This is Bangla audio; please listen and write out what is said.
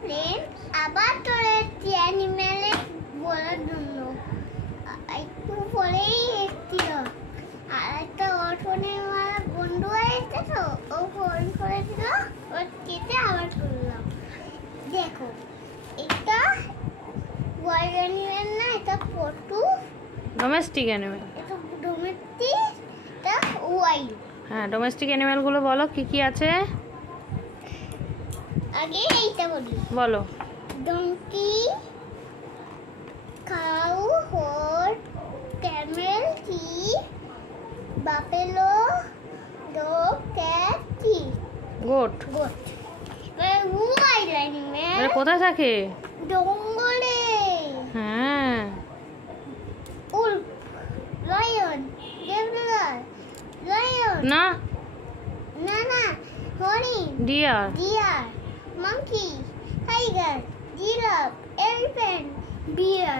এরোপ্লেন আবার চলেছে অ্যানিমেলে বলার জন্য একটু পরেই এসেছিল। আর একটা ওর ফোনে আমার বন্ধু এসেছে তো, ও ফোন করেছিল, ওর কেটে আবার করলাম। দেখো এটা ওয়াইল্ড অ্যানিমেল না, এটা পটু ডোমেস্টিক অ্যানিমেল। এটা ডোমেস্টিক, এটা ওয়াইল্ড। হ্যাঁ, ডোমেস্টিক অ্যানিমেল গুলো বলো কি কি আছে। আগে এইটা বলি, বলো। Donkey, cow, horse, camel, sheep, buffalo, dog, cat, cheese, goat. Goat. Wild animal কোথায় থাকে? জঙ্গলে। হ্যাঁ। উল্ফ, লায়ন, জেব্রা, লায়ন না, না না, হরিণ, deer. Deer, monkey, tiger, giraffe, elephant, bear.